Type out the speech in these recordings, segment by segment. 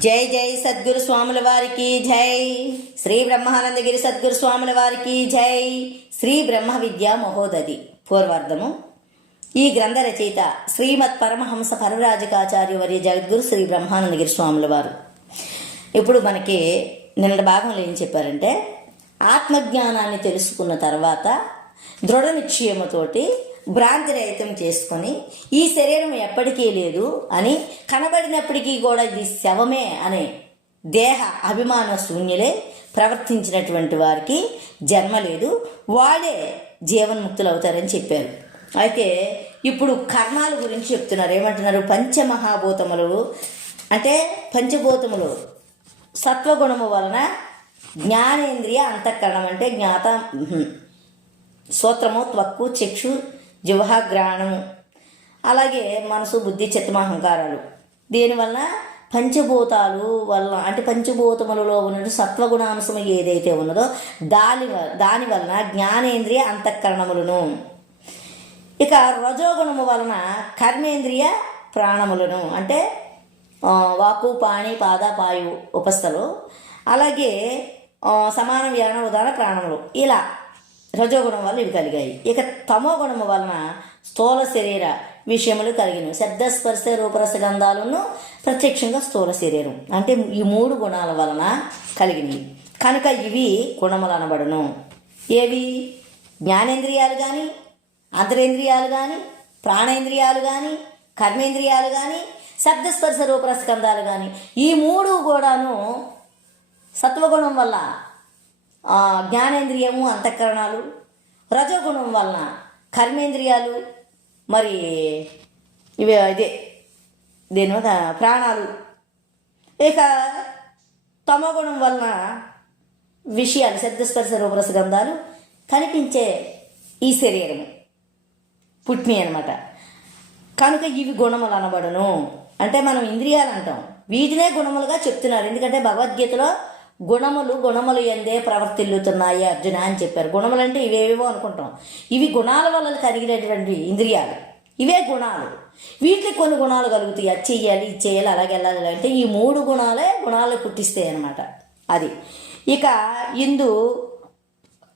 జై జై సద్గురు స్వాముల వారికి జై. శ్రీ బ్రహ్మానందగిరి సద్గురు స్వాముల వారికి జై. శ్రీ బ్రహ్మ విద్యా మహోదది. పూర్వార్ధము. ఈ గ్రంథ రచయిత శ్రీమత్ పరమహంస పరరాజకాచార్య వర్య జగద్గురు శ్రీ బ్రహ్మానందగిరి స్వాముల వారు. ఇప్పుడు మనకి నిన్నటి భాగంలో ఏం చెప్పారంటే ఆత్మజ్ఞానాన్ని తెలుసుకున్న తర్వాత దృఢ నిశ్చయముతోటి భ్రాంతి రహితం చేసుకొని ఈ శరీరం ఎప్పటికీ లేదు అని కనబడినప్పటికీ కూడా ఇది శవమే అనే దేహ అభిమాన శూన్యులే ప్రవర్తించినటువంటి వారికి జన్మ లేదు. వాళ్ళే జీవన్ముక్తులు అవుతారని చెప్పారు. అయితే ఇప్పుడు కర్మాల గురించి చెప్తున్నారు. ఏమంటున్నారు? పంచమహాభూతములు అంటే పంచభూతములు. సత్వగుణము వలన జ్ఞానేంద్రియ అంతఃకరణం అంటే జ్ఞాత సూత్రము త్వక్కు చక్షు జివహాగ్రహణము. అలాగే మనసు బుద్ధి చిత్తమహంకారాలు దీనివల్ల పంచభూతాలు వల్ల అంటే పంచభూతములలో ఉన్న సత్వగుణాంశం ఏదైతే ఉన్నదో దాని దాని వలన జ్ఞానేంద్రియ అంతఃకరణములను. ఇక రజోగుణము వలన కర్మేంద్రియ ప్రాణములను అంటే వాకు పాణి పాద పాయు ఉపస్థలు. అలాగే సమాన వ్యాన ఉదాహరణ ప్రాణములు. ఇలా రజోగుణం వల్ల ఇవి కలిగాయి. ఇక తమో గుణము వలన స్థూల శరీర విషయములు కలిగినవి. శబ్దస్పర్శ రూపరస గంధాలను ప్రత్యక్షంగా స్థూల శరీరం. అంటే ఈ మూడు గుణాల వలన కలిగినవి. కనుక ఇవి గుణములు అనబడును. ఏవి? జ్ఞానేంద్రియాలు కానీ అంతరేంద్రియాలు కానీ ప్రాణేంద్రియాలు కానీ కర్మేంద్రియాలు కానీ శబ్దస్పర్శ గంధాలు కానీ ఈ మూడు కూడాను సత్వగుణం వల్ల జ్ఞానేంద్రియము అంతఃకరణాలు రజోగుణం వలన కర్మేంద్రియాలు మరి ఇవి ఇదే దేని ప్రాణాలు. ఇక తమగుణం వలన విషయాలు శబ్దస్పర్శ రూపరస గంధాలు కనిపించే ఈ శరీరము. పుట్మి అనమాట కనుక ఇవి గుణములు అనబడను. అంటే మనం ఇంద్రియాలు అంటాం. వీటినే గుణములుగా చెప్తున్నారు. ఎందుకంటే భగవద్గీతలో గుణములు గుణములు ఎందే ప్రవర్తిల్లుతున్నాయి అర్జున అని చెప్పారు. గుణములు అంటే ఇవేవేవో అనుకుంటాం. ఇవి గుణాల వల్ల కలిగినటువంటి ఇంద్రియాలు. ఇవే గుణాలు. వీటికి కొన్ని గుణాలు కలుగుతాయి. అది చెయ్యాలి ఇది చేయాలి అలాగే వెళ్ళాలి అంటే ఈ మూడు గుణాలే గుణాలు పుట్టిస్తాయి అనమాట అది. ఇక ఇందు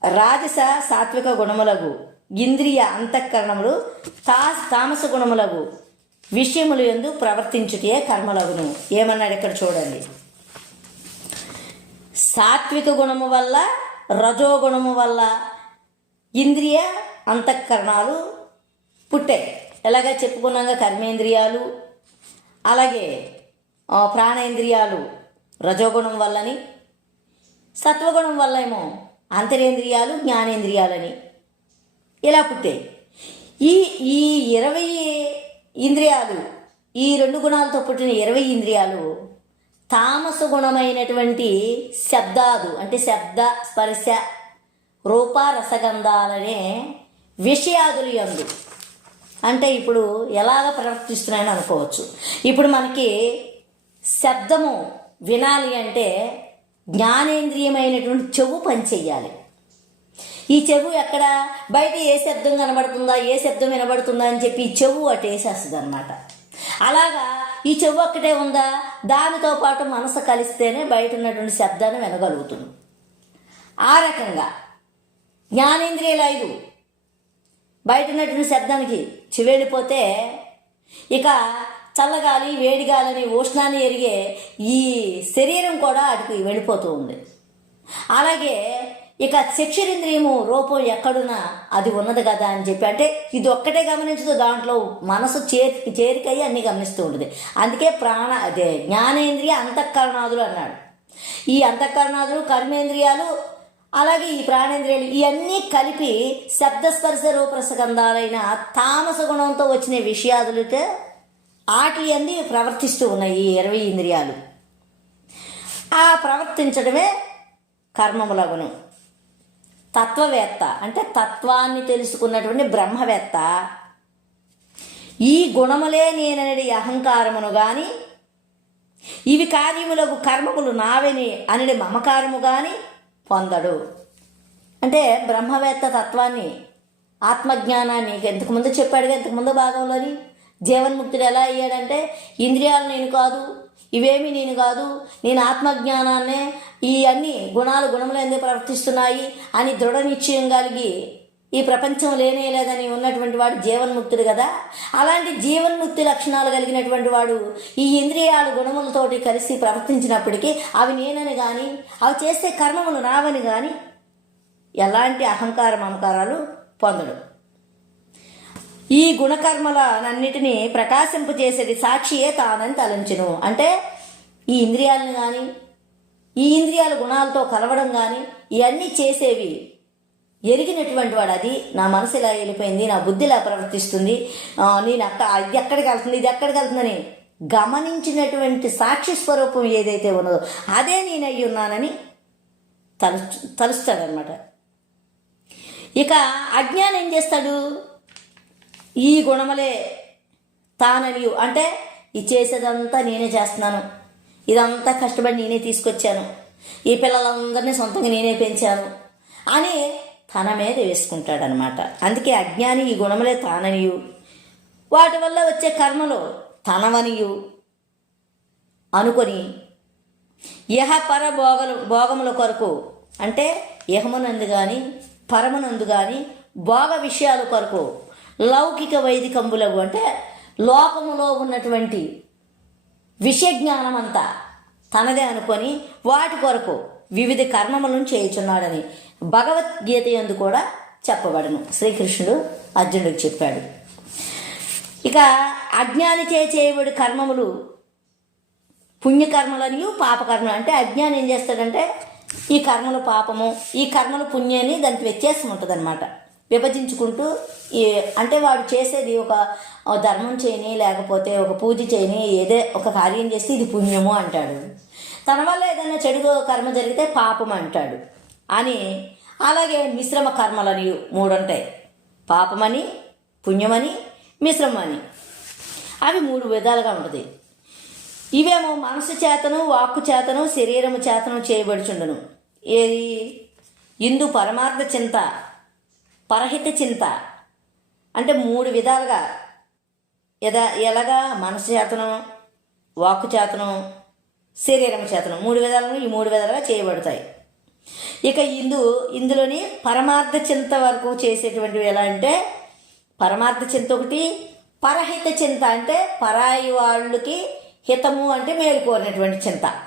రాజస సాత్విక గుణములగు ఇంద్రియ అంతఃకరణములు తా తామస గుణములగు విషయములు ఎందు ప్రవర్తించుటే కర్మలగును. ఏమన్నాడు ఇక్కడ చూడండి. సాత్విక గుణము వల్ల రజోగుణము వల్ల ఇంద్రియ అంతఃకరణాలు పుట్టాయి. ఎలాగ చెప్పుకున్నాక కర్మేంద్రియాలు అలాగే ప్రాణేంద్రియాలు రజోగుణం వల్లని సత్వగుణం వల్ల ఏమో అంతరేంద్రియాలు జ్ఞానేంద్రియాలని ఇలా పుట్టాయి. ఈ ఈ ఇరవై ఇంద్రియాలు ఈ రెండు గుణాలతో పుట్టిన ఇరవై ఇంద్రియాలు తామస గుణమైనటువంటి శబ్దాలు అంటే శబ్ద స్పర్శ రూప రసగంధాలనే విషయాదులు ఎందు అంటే ఇప్పుడు ఎలాగ ప్రవర్తిస్తున్నాయని అనుకోవచ్చు. ఇప్పుడు మనకి శబ్దము వినాలి అంటే జ్ఞానేంద్రియమైనటువంటి చెవు పనిచేయాలి ఈ చెవు ఎక్కడ? బయట ఏ శబ్దం కనబడుతుందా? ఏ శబ్దం వినబడుతుందా అని చెప్పి ఈ చెవు అటు వేసేస్తుంది అనమాట అలాగా ఈ చెవు ఒక్కటే ఉందా? దానితో పాటు మనసు కలిస్తేనే బయట ఉన్నటువంటి శబ్దాన్ని వినగలుగుతుంది ఆ రకంగా జ్ఞానేంద్రియాలు ఐదు. బయట ఉన్నటువంటి శబ్దానికి చెవెళ్ళిపోతే ఇక చల్లగాలి వేడిగాలని ఉష్ణాన్ని ఎరిగే ఈ శరీరం కూడా అటుకు వెళ్ళిపోతూ ఉంది. అలాగే ఇక శిక్షరేంద్రియము రూపం ఎక్కడున్నా అది ఉన్నది కదా అని చెప్పి అంటే ఇది ఒక్కటే గమనించదు దాంట్లో మనసు చేతి చేరికయ్యి అన్ని గమనిస్తూ ఉంటుంది. అందుకే ప్రాణ అదే జ్ఞానేంద్రియ అంతఃకరణాదులు అన్నాడు. ఈ అంతఃకరణాదులు కర్మేంద్రియాలు అలాగే ఈ ప్రాణేంద్రియాలు ఇవన్నీ కలిపి శబ్దస్పర్శ రూపరసగంధాలైన తామస గుణంతో వచ్చిన విషయాదులతో ఆటి అన్ని ప్రవర్తిస్తూ ఉన్నాయి ఈ ఇరవై ఇంద్రియాలు. ఆ ప్రవర్తించడమే కర్మములగును తత్వవేత్త అంటే తత్వాన్ని తెలుసుకున్నటువంటి బ్రహ్మవేత్త. ఈ గుణములే నేననేది అహంకారమును గాని ఇవి కార్యములకు కర్మములు నావెని అనేది మమకారము గాని పొందడు. అంటే బ్రహ్మవేత్త తత్వాన్ని ఆత్మజ్ఞానాన్ని ఇంతకుముందు చెప్పాడుగా ఇంతకుముందు భాగంలోని జీవన్ముక్తుడు ఎలా అయ్యాడంటే ఇంద్రియాలు నేను కాదు ఇవేమి నేను కాదు నేను ఆత్మజ్ఞానాన్నే ఈ అన్ని గుణాలు గుణములు ఎందుకు ప్రవర్తిస్తున్నాయి అని దృఢ నిశ్చయం కలిగి ఈ ప్రపంచం లేనే లేదని ఉన్నటువంటి వాడు జీవన్ముక్తుడు కదా? అలాంటి జీవన్ముక్తి లక్షణాలు కలిగినటువంటి వాడు ఈ ఇంద్రియాలు గుణములతోటి కలిసి ప్రవర్తించినప్పటికీ అవి నేనని కానీ అవి చేస్తే కర్మములు నావని కానీ ఎలాంటి అహంకార మమకారాలు పొందడు. ఈ గుణకర్మలన్నిటినీ ప్రకాశింపజేసేది సాక్షియే తానని తలంచును. అంటే ఈ ఇంద్రియాలను కానీ ఈ ఇంద్రియాల గుణాలతో కలవడం కానీ ఇవన్నీ చేసేవి ఎరిగినటువంటి వాడు అది. నా మనసు ఇలా వెళ్ళిపోయింది నా బుద్ధి ఇలా ప్రవర్తిస్తుంది నేను అక్క ఇది ఎక్కడికి వెళ్తుంది ఇది ఎక్కడికి వెళ్తుందని గమనించినటువంటి సాక్షి స్వరూపం ఏదైతే ఉన్నదో అదే నేను అయ్యి ఉన్నానని తలు తలుస్తాడనమాట ఇక అజ్ఞానం ఏం చేస్తాడు? ఈ గుణములే తానని అంటే ఇది చేసేదంతా నేనే చేస్తున్నాను. ఇదంతా కష్టపడి నేనే తీసుకొచ్చాను. ఈ పిల్లలందరినీ సొంతంగా నేనే పెంచాను అని తన మీద వేసుకుంటాడనమాట అందుకే అజ్ఞాని ఈ గుణములే తాననియు. వాటి వల్ల వచ్చే కర్మలు తనవనియు అనుకొని యహ పర భోగలు భోగముల కొరకు అంటే యహమునందు కానీ పరమునందు కానీ భోగ విషయాల కొరకు లౌకిక వైదికంబులగు అంటే లోకములో ఉన్నటువంటి విషయజ్ఞానం అంతా తనదే అనుకొని వాటి కొరకు వివిధ కర్మములను చేయుచున్నాడని భగవద్గీత యందు కూడా చెప్పబడను. శ్రీకృష్ణుడు అర్జునుడికి చెప్పాడు. ఇక అజ్ఞానిచే చేయబడి కర్మములు పుణ్యకర్మలనియు పాపకర్మలు అంటే అజ్ఞానం ఏం చేస్తాడంటే ఈ కర్మలు పాపము ఈ కర్మలు పుణ్యాన్ని దానికి వ్యత్యాసం ఉంటుందనమాట విభజించుకుంటూ అంటే వాడు చేసేది ఒక ధర్మం చేయని లేకపోతే ఒక పూజ చేయని ఏదే ఒక కార్యం చేస్తే ఇది పుణ్యము అంటాడు. తన వల్ల ఏదైనా చెడు కర్మ జరిగితే పాపం అంటాడు. అని అలాగే మిశ్రమ కర్మలని మూడు ఉంటాయి. పాపమని పుణ్యమని మిశ్రమని అవి మూడు విధాలుగా ఉంటుంది. ఇవేమో మనసు చేతను వాక్కు చేతను శరీరము చేతను చేయబడుచుండను. ఏది? ఇందు పరమార్థ చింత. పరహిత చింత. అంటే మూడు విధాలుగా. ఎదా ఎలాగా మనసు చేతనం వాక్కు చేతనం శరీరం చేతను మూడు విధాలుగా ఈ మూడు విధాలుగా చేయబడతాయి. ఇక ఇందు ఇందులోని పరమార్థ చింత వరకు చేసేటువంటివి ఎలా అంటే పరమార్థ చింత ఒకటి పరహిత చింత అంటే పరాయి వాళ్ళకి హితము అంటే మేలుకోరినటువంటి చింత.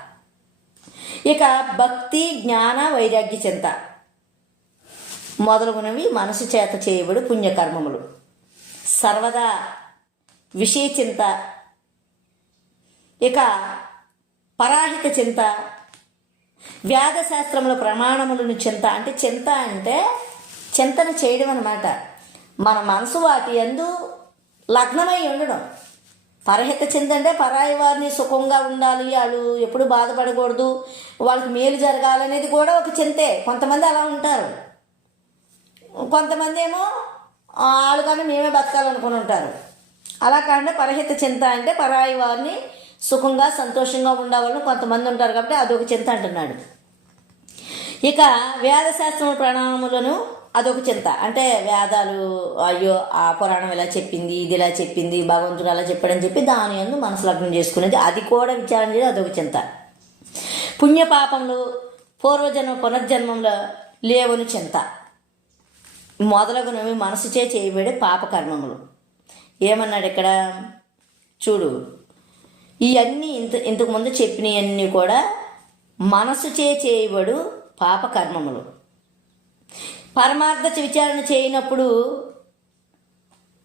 ఇక భక్తి జ్ఞాన వైరాగ్య చింత. మొదలగునవి మనసు చేత చేయబడు పుణ్యకర్మములు. సర్వదా విషయ చింత ఇక పరాహిత చింత వ్యాధశాస్త్రముల ప్రమాణములను చింత. అంటే చింత అంటే చింతన చేయడం అనమాట మన మనసు వాటి ఎందు లగ్నమై ఉండడం. పరహిత చింత అంటే పరాయి వారిని సుఖంగా ఉండాలి వాళ్ళు ఎప్పుడు బాధపడకూడదు వాళ్ళకి మేలు జరగాలనేది కూడా ఒక చింతే. కొంతమంది అలా ఉంటారు. కొంతమంది ఏమో వాళ్ళు కానీ మేమే బతకాలనుకుని ఉంటారు. అలా కాకుండా పరహిత చింత అంటే పరాయి వారిని సుఖంగా సంతోషంగా ఉండవాలని కొంతమంది ఉంటారు కాబట్టి అదొక చింత అంటున్నాడు. ఇక వేదశాస్త్రం ప్రణామములను అదొక చింత. అంటే వేదాలు అయ్యో ఆ పురాణం ఇలా చెప్పింది ఇది ఇలా చెప్పింది భగవంతుడు అలా చెప్పాడని చెప్పి దాని ఎందు మనసు లగ్నం చేసుకునేది. అది కూడా విచారణ చేయడం అదొక చింత. పుణ్యపాపములు పూర్వజన్మ పునర్జన్మంలో లేవని చింత. మొదలగునవి మనసుచే చేయబడే పాపకర్మములు. ఏమన్నాడు ఇక్కడ? చూడు. ఇవన్నీ ఇంత ఇంతకుముందు చెప్పినవన్నీ కూడా మనసుచే చేయబడు పాపకర్మములు. పరమార్థ విచారణ చేయనప్పుడు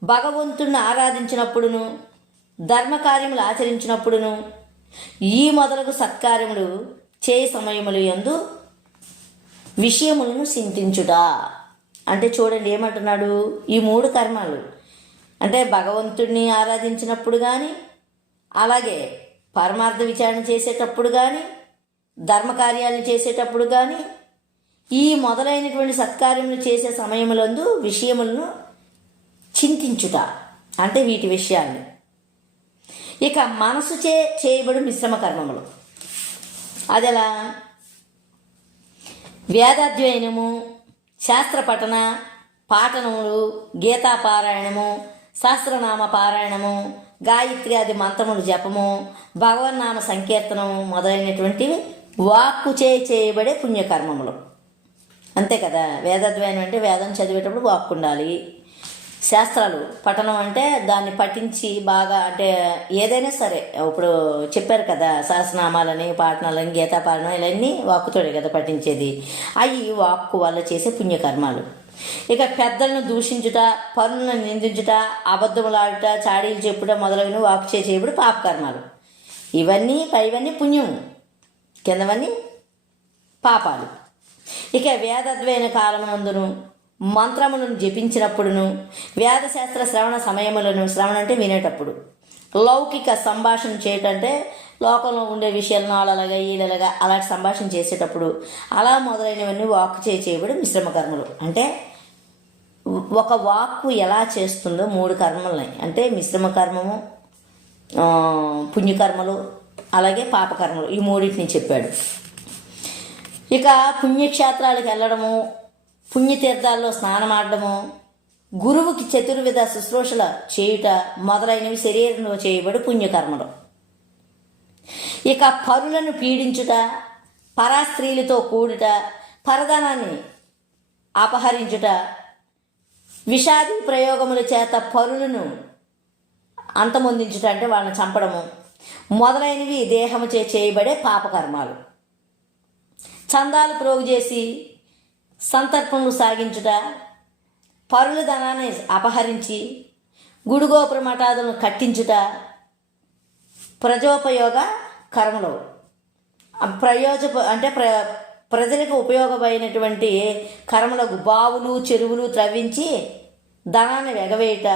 భగవంతుణ్ణి ఆరాధించినప్పుడును ధర్మకార్యములు ఆచరించినప్పుడును ఈ మొదలగు సత్కార్యములు చేయ సమయములు యందు విషయములను చింతించుట. అంటే చూడండి ఏమంటున్నాడు? ఈ మూడు కర్మాలు. అంటే భగవంతుడిని ఆరాధించినప్పుడు కానీ అలాగే పరమార్థ విచారణ చేసేటప్పుడు కానీ ధర్మకార్యాలను చేసేటప్పుడు కానీ ఈ మొదలైనటువంటి సత్కార్యములు చేసే సమయములందు విషయములను చింతించుట. అంటే వీటి విషయాన్ని. ఇక మనసు చే చేయబడు మిశ్రమ కర్మములు. అదెలా? వేదాధ్యయనము శాస్త్ర పఠన పాఠనములు గీతాపారాయణము సహస్రనామ పారాయణము గాయత్రి ఆది మంత్రములు జపము భగవన్నామ సంకీర్తనము మొదలైనటువంటివి వాక్కు చే చేయబడే పుణ్యకర్మములు. అంతే కదా. వేదద్వయనం అంటే వేదం చదివేటప్పుడు వాక్కు ఉండాలి. శాస్త్రాలు పఠనం అంటే దాన్ని పఠించి బాగా అంటే ఏదైనా సరే. ఇప్పుడు చెప్పారు కదా సహస్రనామాలని పాఠనాలని గీతా పాఠనం ఇవన్నీ వాక్కుతోడే కదా పఠించేది. అవి వాక్కు వల్ల చేసే పుణ్యకర్మాలు. ఇక పెద్దలను దూషించుట పనులను నిందించుట అబద్ధములాడుట చాడీలు చెప్పుట మొదలైన వాక్ చేసేప్పుడు పాపకర్మాలు. ఇవన్నీ పైవన్నీ పుణ్యం కిందవన్నీ పాపాలు. ఇక వేదద్వైన కాలమందును మంత్రములను జపించినప్పుడును వేదశాస్త్ర శ్రవణ సమయములను శ్రవణ అంటే వినేటప్పుడు. లౌకిక సంభాషణ చేయటంటే లోకంలో ఉండే విషయాలను అలాగా ఈలగా అలాంటి సంభాషణ చేసేటప్పుడు అలా మొదలైనవన్నీ వాక్ చేయి చేయబడి మిశ్రమ కర్మలు. అంటే ఒక వాక్కు ఎలా చేస్తుందో మూడు కర్మలున్నాయి అంటే మిశ్రమ కర్మము పుణ్యకర్మలు అలాగే పాపకర్మలు. ఈ మూడింటిని చెప్పాడు. ఇక పుణ్యక్షేత్రాలకు వెళ్ళడము పుణ్యతీర్థాల్లో స్నానమాడము గురువుకి చతుర్విధ శుశ్రూషల చేయుట మొదలైనవి శరీరంలో చేయబడి పుణ్యకర్మలు. ఇక పరులను పీడించుట పరాస్త్రీలతో కూడుట పరధనాన్ని అపహరించుట విషాది ప్రయోగముల చేత పరులను అంతమొందించుట అంటే వాళ్ళని చంపడము మొదలైనవి దేహము చే చేయబడే పాపకర్మాలు. చందాలు ప్రోగు చేసి సంతర్పణలు సాగించుట పరుల ధనాన్ని అపహరించి గుడిగోపుర మఠాదులను కట్టించుట ప్రజోపయోగ కర్మలు. ప్రయోజ అంటే ప్ర ప్రజలకు ఉపయోగమైనటువంటి కర్మలకు బావులు చెరువులు త్రవ్వించి ధనాన్ని ఎగవేయుట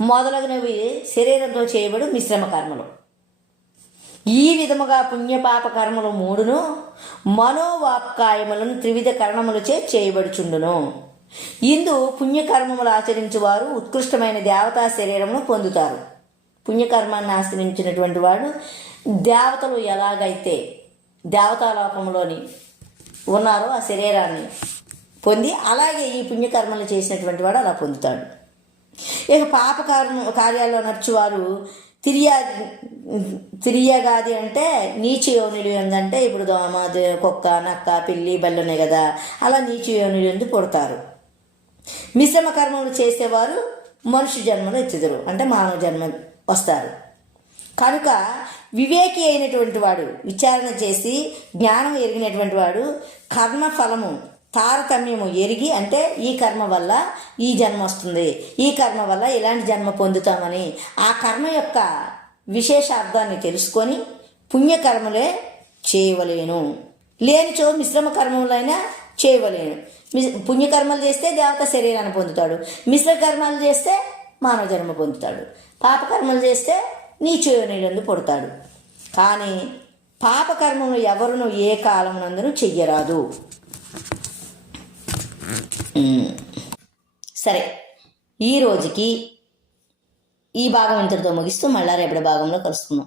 మొదలగునవి శరీరంతో చేయబడి మిశ్రమ కర్మలు. ఈ విధముగా పుణ్యపాప కర్మలు మూడును మనోవాక్కాయములను త్రివిధ కరణములచే చేయబడుచుండును. ఇందు పుణ్యకర్మములు ఆచరించువారు ఉత్కృష్టమైన దేవతా శరీరమును పొందుతారు. పుణ్యకర్మాన్ని ఆశ్రయించినటువంటి వాడు దేవతలు ఎలాగైతే దేవతాలోకంలోని ఉన్నారో ఆ శరీరాన్ని పొంది అలాగే ఈ పుణ్యకర్మలు చేసినటువంటి వాడు అలా పొందుతాడు. ఇక పాప కార్యాల్లో నడిచేవారు తిరియా తిరియగాది అంటే నీచి యోనులు ఏంటంటే ఇప్పుడు దోమ కుక్క నక్క పిల్లి బల్లి ఉన్నాయి కదా. అలా నీచి యోనులు ఎందు పుడతారు? మిశ్రమ కర్మలు చేసేవారు మనుష్య జన్మలో ఎత్తుదురు అంటే మానవ జన్మ వస్తారు. కనుక వివేకి అయినటువంటి వాడు విచారణ చేసి జ్ఞానం ఎరిగినటువంటి వాడు కర్మ ఫలము తారతమ్యము ఎరిగి అంటే ఈ కర్మ వల్ల ఈ జన్మ వస్తుంది. ఈ కర్మ వల్ల ఇలాంటి జన్మ పొందుతామని ఆ కర్మ యొక్క విశేషార్థాన్ని తెలుసుకొని పుణ్యకర్మలే చేయవలేను. లేనిచో మిశ్రమ కర్మలైనా చేయవలేను. మిస్- పుణ్యకర్మలు చేస్తే దేవత శరీరాన్ని పొందుతాడు. మిశ్ర కర్మలు చేస్తే మానవ జన్మ పొందుతాడు. పాపకర్మలు చేస్తే నీచు నీళ్ళందు పుడతాడు. కానీ పాపకర్మను ఎవరును ఏ కాలమునందును చెయ్యరాదు. సరే ఈ రోజుకి ఈ భాగం ఇంతటితో ముగిస్తూ మళ్ళా రేపటి భాగంలో కలుసుకుందాం.